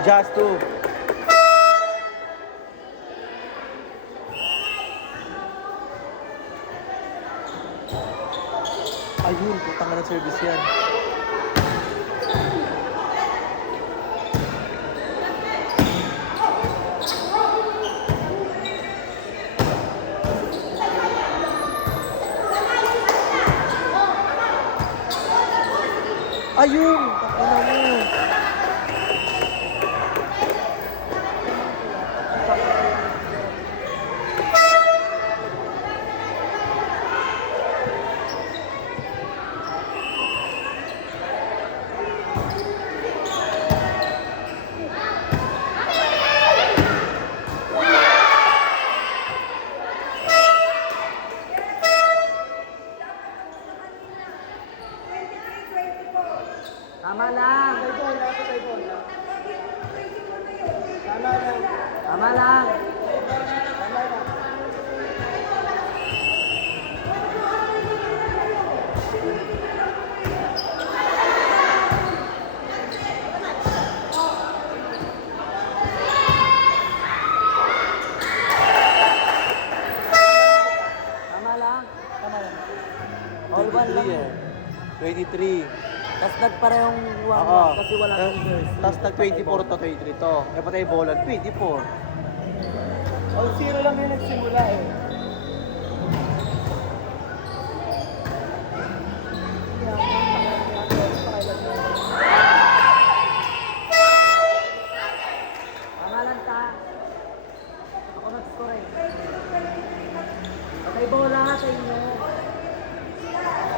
Adjust to. Ayun, putang na ng service yan. Ayun! Takina mo! Tama lang. Tama lang. Tama lang. All one lang. 23. Tapos nagparehong one Oo. kasi wala kang reverse. Tapos nag-24 to 23 to. Eh patay bolan, 24. All zero lang yung nagsimula eh. Tama lang ta. Ako nag-score eh. Patay bola sa inyo.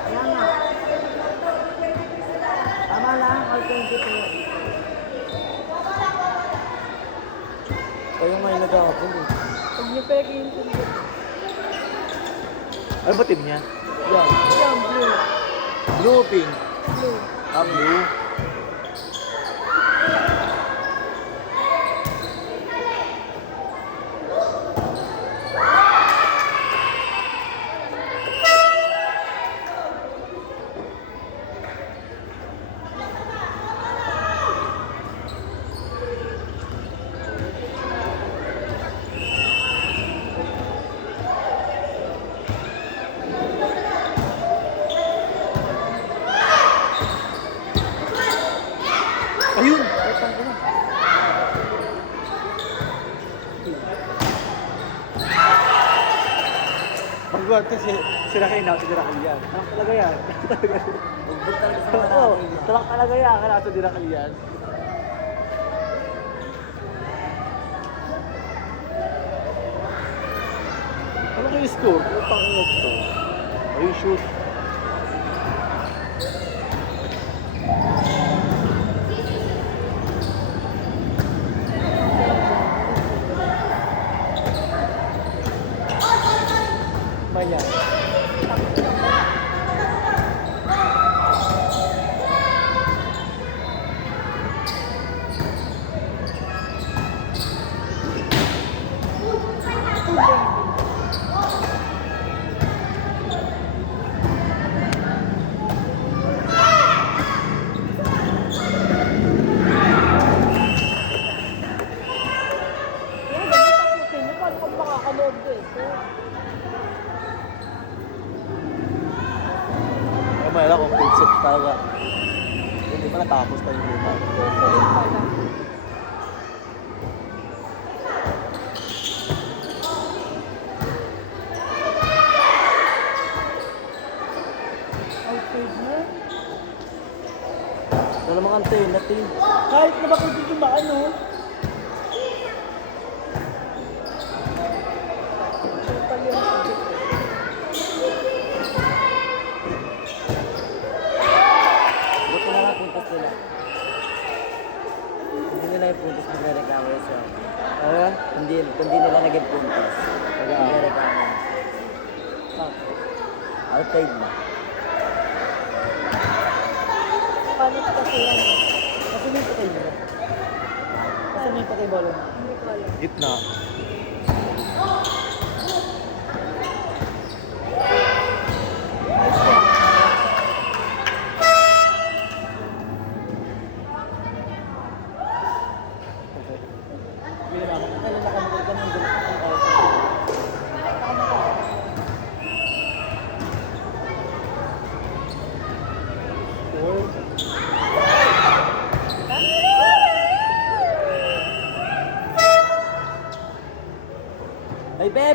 Kaya nga. Tama lang, all 22. Ayun nga yung nag-aapon eh. Pag niyo peke yung tumbok. Ano ba team niya? Yan. Yan, blue. Blue o pink? Blue. Ah, blue. Ayun! Petang ko na. Pag-guard to sila kayo na, sila kayo yan. Talak talaga yan. Bugbog talaga sa mga Oo, natin. talak talaga yan. Kaya sa sila kayo yan. Ano kayo score? Putang ina to. Ayun, shoot. Maya. Paano kung makakalob ito? Ay, mayroon kung big set talaga. Hindi pa natapos pa yung lima. Outside na. Dalamang antay, natin. Kahit na bakit dito ba ano? Total yung subject eh. Buti na nga puntos nila. Hindi nila yung puntos nagre-reklamo sa Ayan. Hindi nila naging puntos. Nagre-reklamo. Outside na. Paano kasi yan? Kasi may patay mo. Kasi may patay bola. Hindi ko alam. Gitna.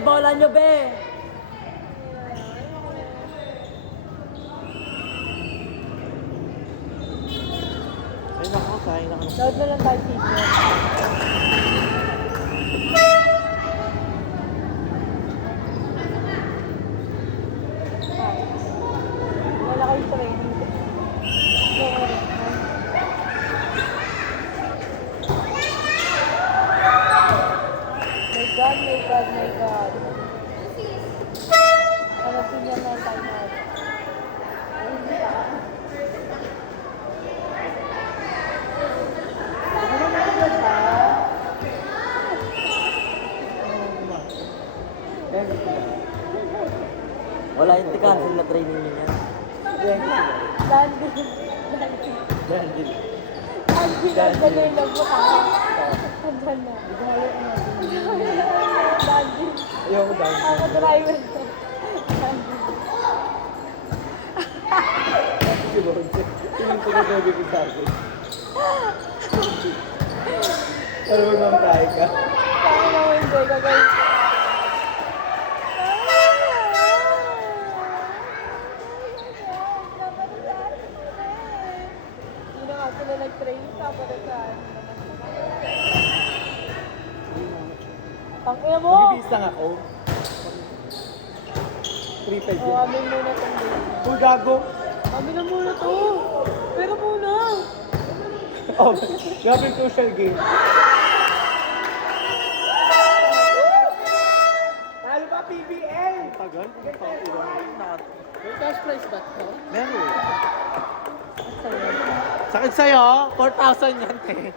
bola nyo, be! Ayun ako, kain ako. Load na lang tayo video. Wala kayo training. My God, my God, my God. Ano sinya na tayo na? Ano naman ba? Wala yung cancel na training niya. Landing. Dahil Ang galing lang po ka. Andyan na. Landing. ayoko daw. Ako driver ko. Landing. Si Bonse. Tingin ko na gabi ko sa akin. Pero magmamatay ka. Kaya naman enjoy ka guys. Hindi na nga sila nag-train ka para saan. Tangina mo! Nag-ibis lang ako. 3-5 yun. Amin muna itong day. Uy, gago. Amin na muna to! Pero muna! Oh, grabe yung crucial game. Talo pa, PBL! Tagal? May cash prize ba ito? Meron. Sakit sa'yo, 4,000 yan, te.